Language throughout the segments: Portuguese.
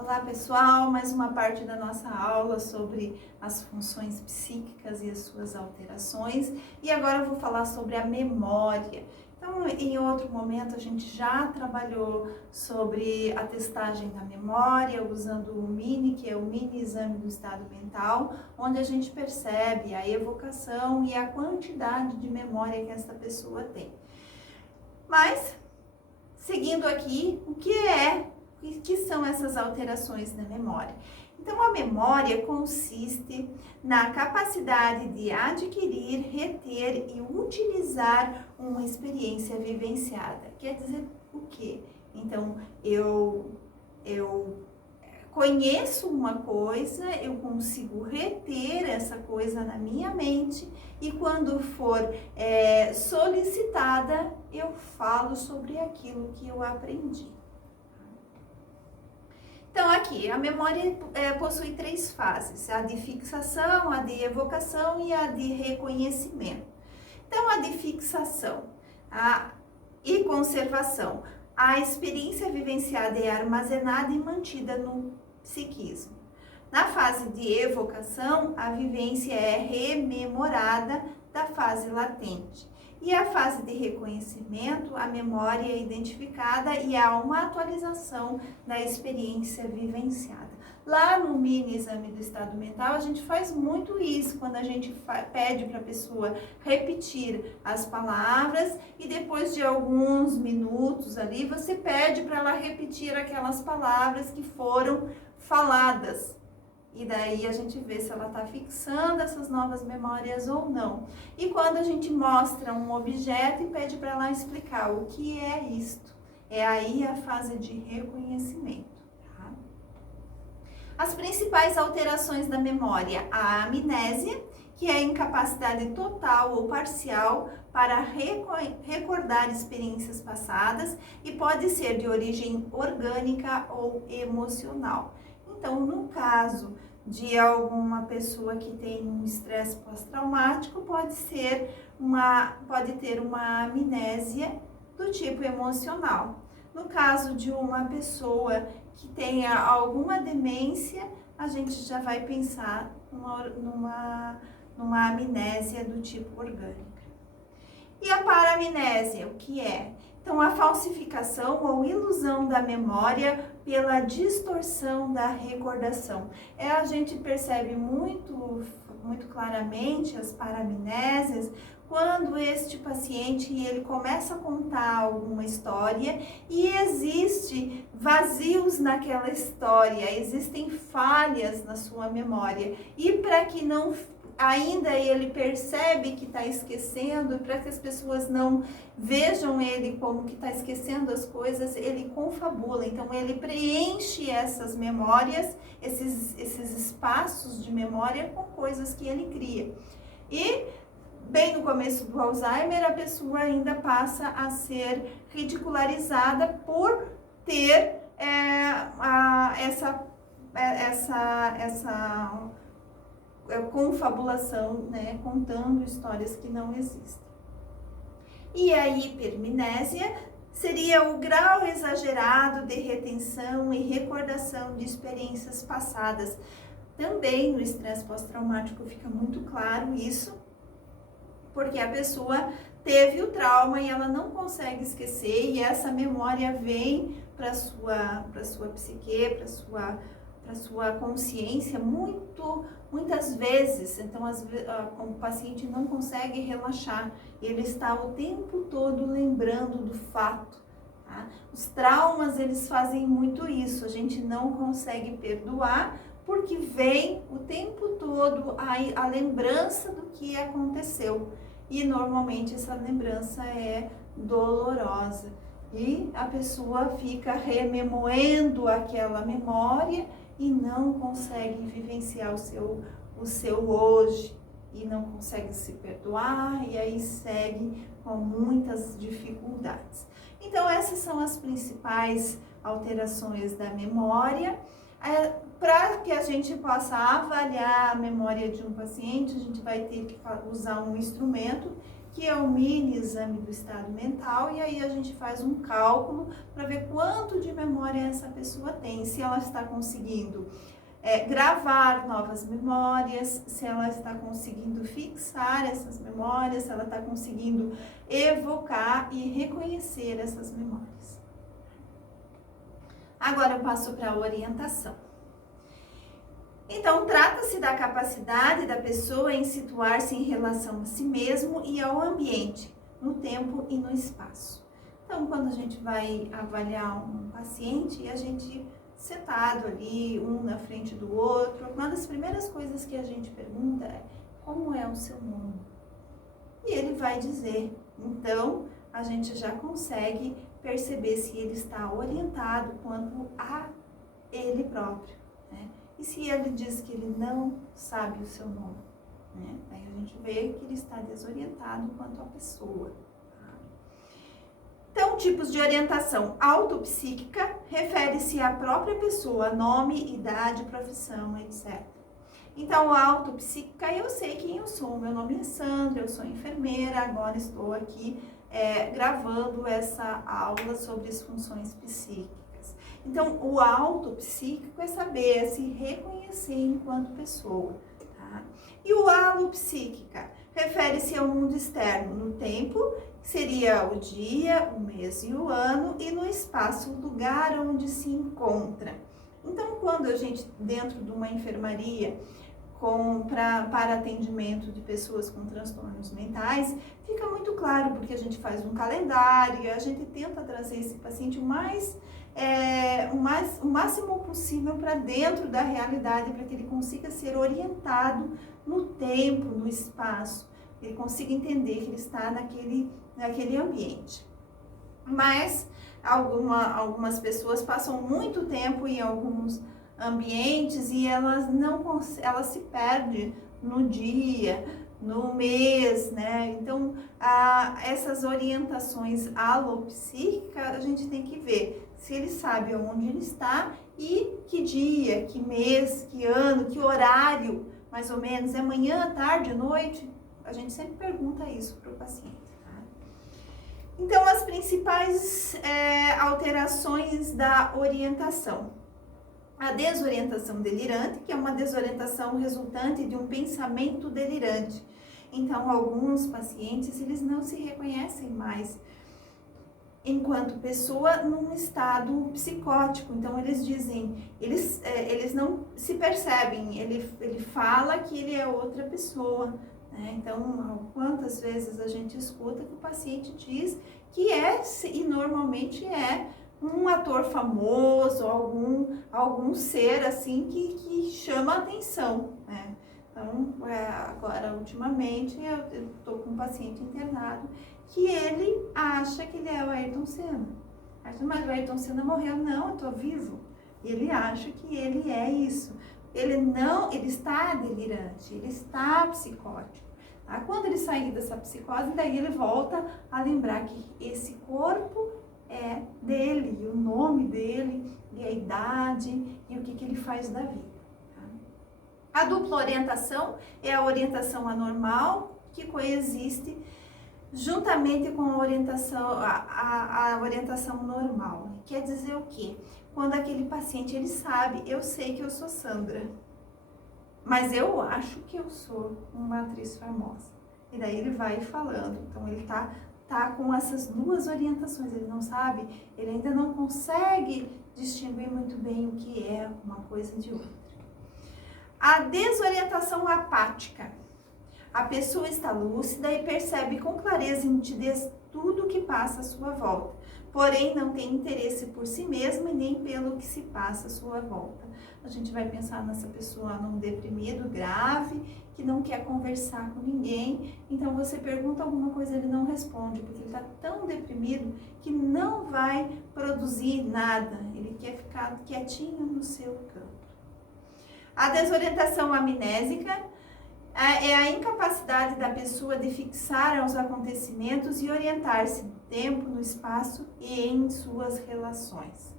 Olá pessoal, mais uma parte da nossa aula sobre as funções psíquicas e as suas alterações, e agora eu vou falar sobre a memória. Então, em outro momento a gente já trabalhou sobre a testagem da memória usando o MINI, que é o mini exame do estado mental, onde a gente percebe a evocação e a quantidade de memória que essa pessoa tem. Mas, seguindo aqui, o que são essas alterações na memória? Então, a memória consiste na capacidade de adquirir, reter e utilizar uma experiência vivenciada. Quer dizer o quê? Então, eu conheço uma coisa, eu consigo reter essa coisa na minha mente e quando for solicitada, eu falo sobre aquilo que eu aprendi. Então, aqui, a memória possui três fases, a de fixação, a de evocação e a de reconhecimento. Então, a de fixação e conservação, a experiência vivenciada é armazenada e mantida no psiquismo. Na fase de evocação, a vivência é rememorada da fase latente. E a fase de reconhecimento, a memória é identificada e há uma atualização da experiência vivenciada. Lá no mini exame do estado mental, a gente faz muito isso, quando a gente pede para a pessoa repetir as palavras e depois de alguns minutos ali, você pede para ela repetir aquelas palavras que foram faladas. E daí a gente vê se ela está fixando essas novas memórias ou não. E quando a gente mostra um objeto e pede para ela explicar o que é isto, é aí a fase de reconhecimento. Tá? As principais alterações da memória: a amnésia, que é a incapacidade total ou parcial para recordar experiências passadas e pode ser de origem orgânica ou emocional. Então, no caso de alguma pessoa que tem um estresse pós-traumático, pode ter uma amnésia do tipo emocional. No caso de uma pessoa que tenha alguma demência, a gente já vai pensar numa amnésia do tipo orgânica. E a paramnésia, o que é? Então, a falsificação ou ilusão da memória pela distorção da recordação. A gente percebe muito claramente as paramnésias quando este paciente ele começa a contar alguma história e existe vazios naquela história, existem falhas na sua memória. E para que não ainda ele percebe que está esquecendo, para que as pessoas não vejam ele como que está esquecendo as coisas, ele confabula. Então, ele preenche essas memórias, esses espaços de memória com coisas que ele cria. E, bem no começo do Alzheimer, a pessoa ainda passa a ser ridicularizada por ter essa confabulação, né, contando histórias que não existem. E a hipermnésia seria o grau exagerado de retenção e recordação de experiências passadas. Também no estresse pós-traumático fica muito claro isso, porque a pessoa teve o trauma e ela não consegue esquecer, e essa memória vem para sua psique, para sua consciência muitas vezes. Então o paciente não consegue relaxar, ele está o tempo todo lembrando do fato. Tá? Os traumas, eles fazem muito isso, a gente não consegue perdoar porque vem o tempo todo a lembrança do que aconteceu e normalmente essa lembrança é dolorosa e a pessoa fica rememoendo aquela memória e não consegue vivenciar o seu hoje, e não consegue se perdoar, e aí segue com muitas dificuldades. Então, essas são as principais alterações da memória. Para que a gente possa avaliar a memória de um paciente, a gente vai ter que usar um instrumento que é o mini exame do estado mental, e aí a gente faz um cálculo para ver quanto de memória essa pessoa tem, se ela está conseguindo gravar novas memórias, se ela está conseguindo fixar essas memórias, se ela está conseguindo evocar e reconhecer essas memórias. Agora eu passo para a orientação. Então, trata-se da capacidade da pessoa em situar-se em relação a si mesmo e ao ambiente, no tempo e no espaço. Então, quando a gente vai avaliar um paciente, a gente sentado ali, um na frente do outro, uma das primeiras coisas que a gente pergunta é: como é o seu nome? E ele vai dizer. Então, a gente já consegue perceber se ele está orientado quanto a ele próprio, né? E se ele diz que ele não sabe o seu nome, né? Aí a gente vê que ele está desorientado quanto à pessoa. Então, tipos de orientação autopsíquica refere-se à própria pessoa, nome, idade, profissão, etc. Então, a autopsíquica, eu sei quem eu sou. Meu nome é Sandra, eu sou enfermeira, agora estou aqui gravando essa aula sobre as funções psíquicas. Então, o autopsíquico é saber, é se reconhecer enquanto pessoa. Tá? E o alopsíquica refere-se ao mundo externo, no tempo, seria o dia, o mês e o ano, e no espaço, o lugar onde se encontra. Então, quando a gente, dentro de uma enfermaria, para atendimento de pessoas com transtornos mentais, fica muito claro, porque a gente faz um calendário, a gente tenta trazer esse paciente o máximo possível para dentro da realidade, para que ele consiga ser orientado no tempo, no espaço, ele consiga entender que ele está naquele ambiente. Mas algumas pessoas passam muito tempo em alguns ambientes e elas se perdem no dia, no mês, né? Então, essas orientações alopsíquicas, a gente tem que ver se ele sabe onde ele está e que dia, que mês, que ano, que horário, mais ou menos, é manhã, tarde, noite. A gente sempre pergunta isso para o paciente. Tá? Então, as principais alterações da orientação. A desorientação delirante, que é uma desorientação resultante de um pensamento delirante. Então, alguns pacientes, eles não se reconhecem mais enquanto pessoa num estado psicótico. Então, eles dizem, eles não se percebem, ele fala que ele é outra pessoa, né? Então, quantas vezes a gente escuta que o paciente diz que e normalmente é um ator famoso, algum ser assim que chama a atenção, né? Então, agora, ultimamente, eu estou com um paciente internado que ele acha que ele é o Ayrton Senna. Mas o Ayrton Senna morreu. Não, eu estou vivo. Ele acha que ele é isso. Ele está delirante, ele está psicótico. Tá? Quando ele sair dessa psicose, daí ele volta a lembrar que esse corpo é dele, e o nome dele, e a idade, e o que ele faz da vida. Tá? A dupla orientação é a orientação anormal que coexiste juntamente com a orientação normal. Quer dizer o quê? Quando aquele paciente, ele sabe, eu sei que eu sou Sandra, mas eu acho que eu sou uma atriz famosa. E daí ele vai falando, então ele tá com essas duas orientações, ele não sabe, ele ainda não consegue distinguir muito bem o que é uma coisa de outra. A desorientação apática. A pessoa está lúcida e percebe com clareza e nitidez tudo o que passa à sua volta, porém não tem interesse por si mesma e nem pelo que se passa à sua volta. A gente vai pensar nessa pessoa num deprimido grave, que não quer conversar com ninguém, então você pergunta alguma coisa, ele não responde, porque ele está tão deprimido que não vai produzir nada, ele quer ficar quietinho no seu canto. A desorientação amnésica é a incapacidade da pessoa de fixar os acontecimentos e orientar-se no tempo, no espaço e em suas relações.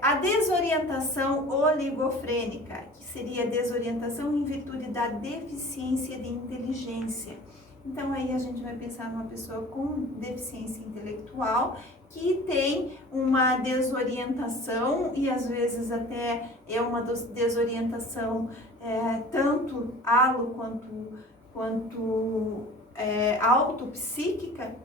A desorientação oligofrênica, que seria a desorientação em virtude da deficiência de inteligência. Então aí a gente vai pensar numa pessoa com deficiência intelectual que tem uma desorientação e às vezes até é uma desorientação tanto halo quanto autopsíquica,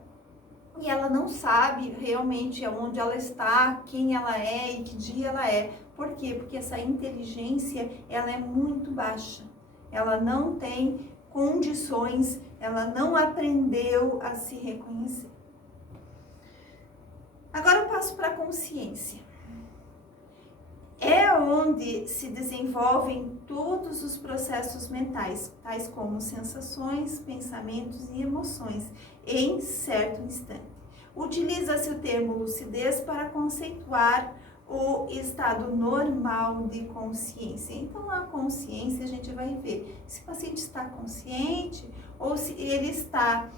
e ela não sabe realmente onde ela está, quem ela é e que dia ela é. Por quê? Porque essa inteligência, ela é muito baixa. Ela não tem condições, ela não aprendeu a se reconhecer. Agora eu passo para a consciência. É onde se desenvolvem todos os processos mentais, tais como sensações, pensamentos e emoções, em certo instante. Utiliza-se o termo lucidez para conceituar o estado normal de consciência. Então, a consciência a gente vai ver se o paciente está consciente ou se ele está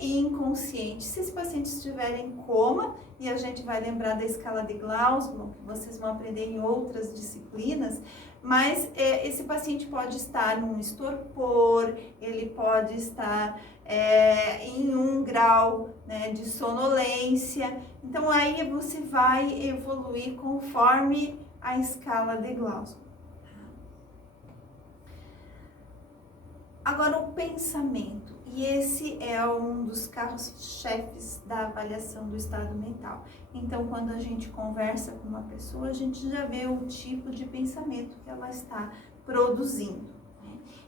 inconsciente. Se esse paciente estiver em coma, e a gente vai lembrar da escala de Glasgow, que vocês vão aprender em outras disciplinas, mas esse paciente pode estar num estupor, ele pode estar em um grau, né, de sonolência. Então aí você vai evoluir conforme a escala de Glasgow. Agora o pensamento, e esse é um dos carros-chefes da avaliação do estado mental. Então, quando a gente conversa com uma pessoa, a gente já vê o tipo de pensamento que ela está produzindo.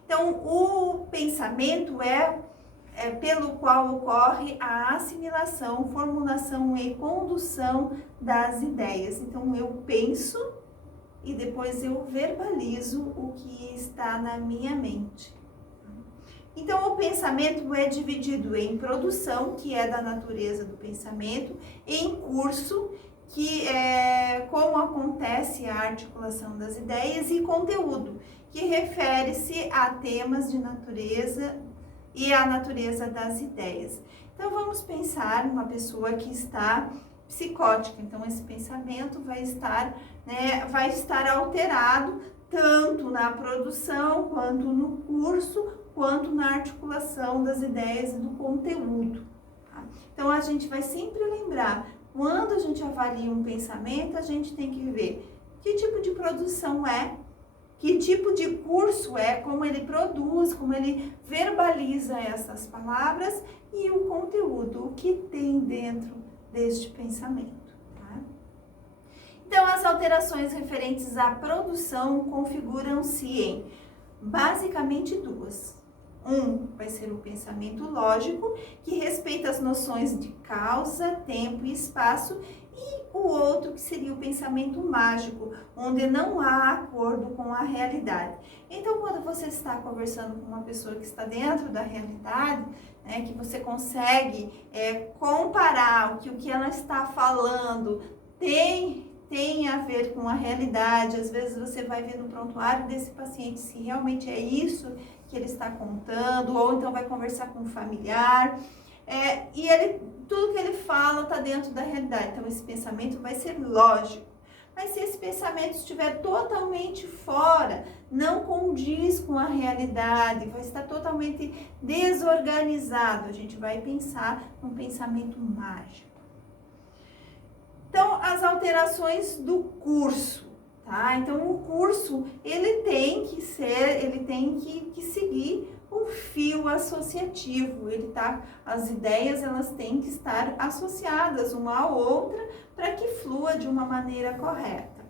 Então, o pensamento é pelo qual ocorre a assimilação, formulação e condução das ideias. Então, eu penso e depois eu verbalizo o que está na minha mente. Então, o pensamento é dividido em produção, que é da natureza do pensamento, em curso, que é como acontece a articulação das ideias, e conteúdo, que refere-se a temas de natureza e a natureza das ideias. Então, vamos pensar numa pessoa que está psicótica. Então, esse pensamento vai estar alterado tanto na produção, quanto no curso, quanto na articulação das ideias e do conteúdo. Tá? Então, a gente vai sempre lembrar, quando a gente avalia um pensamento, a gente tem que ver que tipo de produção é, que tipo de curso é, como ele produz, como ele verbaliza essas palavras e o conteúdo, o que tem dentro deste pensamento. Tá? Então, as alterações referentes à produção configuram-se em basicamente duas. Um vai ser o pensamento lógico, que respeita as noções de causa, tempo e espaço, e o outro que seria o pensamento mágico, onde não há acordo com a realidade. Então, quando você está conversando com uma pessoa que está dentro da realidade, né, que você consegue comparar o que ela está falando tem a ver com a realidade. Às vezes você vai ver no prontuário desse paciente se realmente é isso que ele está contando, ou então vai conversar com um familiar, e tudo que ele fala está dentro da realidade. Então, esse pensamento vai ser lógico. Mas se esse pensamento estiver totalmente fora, não condiz com a realidade, vai estar totalmente desorganizado, a gente vai pensar num pensamento mágico. Então, as alterações do curso, tá? Então, o curso, ele tem que seguir um fio associativo. As ideias, elas têm que estar associadas uma à outra para que flua de uma maneira correta.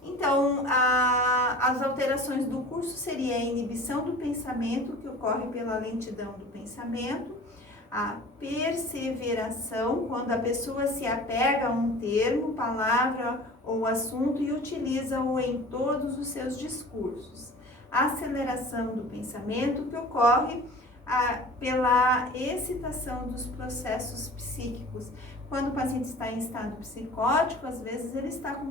Então, as alterações do curso seria a inibição do pensamento, que ocorre pela lentidão do pensamento, a perseveração, quando a pessoa se apega a um termo, palavra ou assunto e utiliza-o em todos os seus discursos. A aceleração do pensamento, que ocorre pela excitação dos processos psíquicos. Quando o paciente está em estado psicótico, às vezes ele está com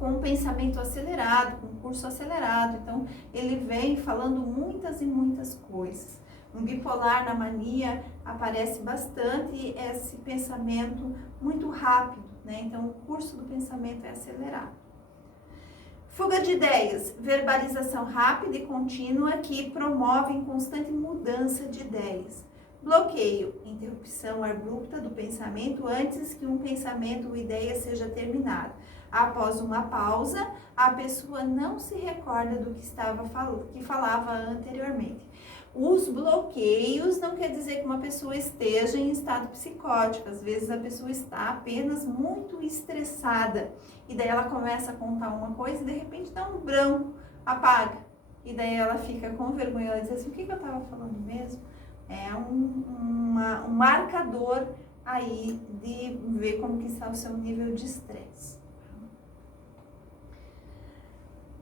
um pensamento acelerado, com um curso acelerado. Então, ele vem falando muitas e muitas coisas. Um bipolar, na mania, aparece bastante esse pensamento muito rápido, né? Então, o curso do pensamento é acelerado. Fuga de ideias, verbalização rápida e contínua que promovem constante mudança de ideias. Bloqueio, interrupção abrupta do pensamento antes que um pensamento ou ideia seja terminado. Após uma pausa, a pessoa não se recorda do que falava anteriormente. Os bloqueios não quer dizer que uma pessoa esteja em estado psicótico. Às vezes a pessoa está apenas muito estressada e daí ela começa a contar uma coisa e de repente dá um branco, apaga. E daí ela fica com vergonha, ela diz assim, o que eu estava falando mesmo? É um marcador aí de ver como que está o seu nível de estresse.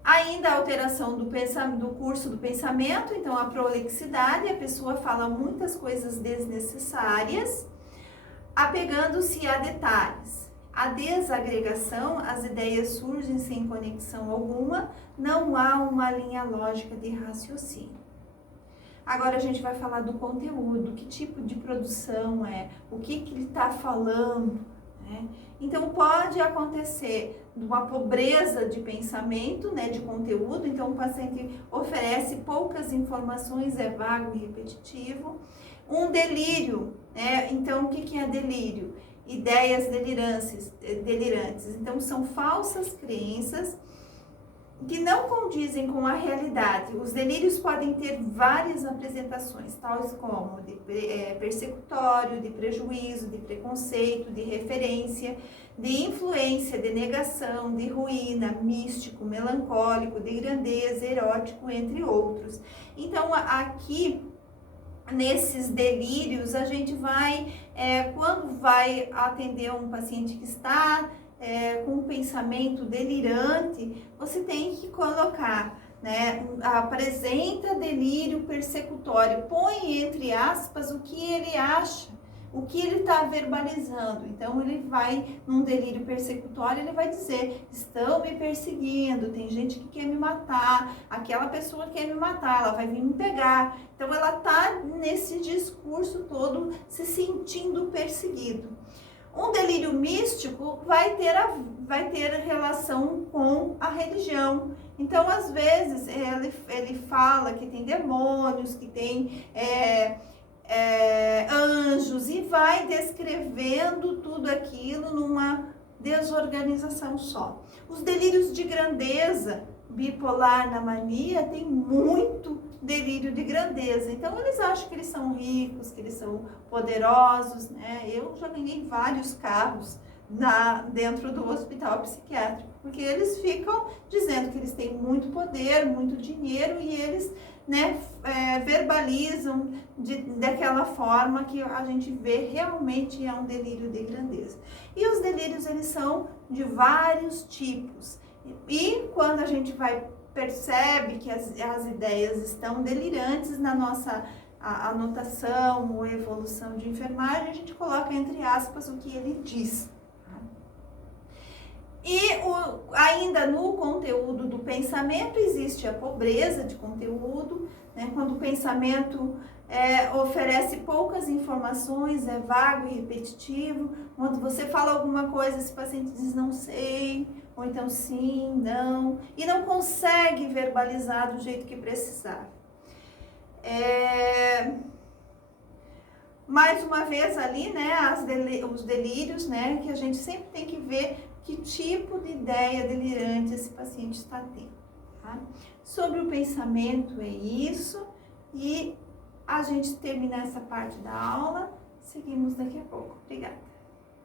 Ainda a alteração do curso do pensamento, então a prolixidade, a pessoa fala muitas coisas desnecessárias, apegando-se a detalhes. A desagregação, as ideias surgem sem conexão alguma, não há uma linha lógica de raciocínio. Agora a gente vai falar do conteúdo, que tipo de produção é, o que ele está falando, né? Então pode acontecer uma pobreza de pensamento, né, de conteúdo, então o paciente oferece poucas informações, é vago e repetitivo. Um delírio, né? Então o que é delírio? Ideias delirantes, então são falsas crenças que não condizem com a realidade. Os delírios podem ter várias apresentações, tais como de persecutório, de prejuízo, de preconceito, de referência, de influência, de negação, de ruína, místico, melancólico, de grandeza, erótico, entre outros. Então, aqui, nesses delírios, a gente vai, quando vai atender um paciente que está com um pensamento delirante, você tem que colocar, né, apresenta delírio persecutório, põe entre aspas o que ele acha, o que ele está verbalizando. Então ele vai num delírio persecutório, ele vai dizer, estão me perseguindo, tem gente que quer me matar, aquela pessoa quer me matar, ela vai vir me pegar. Então ela está nesse discurso todo se sentindo perseguido. Um delírio místico vai ter relação com a religião. Então, às vezes, ele fala que tem demônios, que tem anjos, e vai descrevendo tudo aquilo numa desorganização só. Os delírios de grandeza, bipolar na mania, tem muito delírio de grandeza. Então, eles acham que eles são ricos, que eles são poderosos, né? Eu já ganhei vários carros dentro do hospital psiquiátrico, porque eles ficam dizendo que eles têm muito poder, muito dinheiro, e eles, né, verbalizam daquela forma que a gente vê realmente é um delírio de grandeza. E os delírios, eles são de vários tipos. E quando a gente percebe que as ideias estão delirantes, na nossa anotação ou evolução de enfermagem, a gente coloca entre aspas o que ele diz. E ainda no conteúdo do pensamento existe a pobreza de conteúdo, né? Quando o pensamento oferece poucas informações, é vago e repetitivo. Quando você fala alguma coisa, esse paciente diz não sei, ou então sim, não, e não consegue verbalizar do jeito que precisar. Mais uma vez ali, né, os delírios, né, que a gente sempre tem que ver que tipo de ideia delirante esse paciente está tendo. Tá? Sobre o pensamento é isso, e a gente termina essa parte da aula, seguimos daqui a pouco. Obrigada.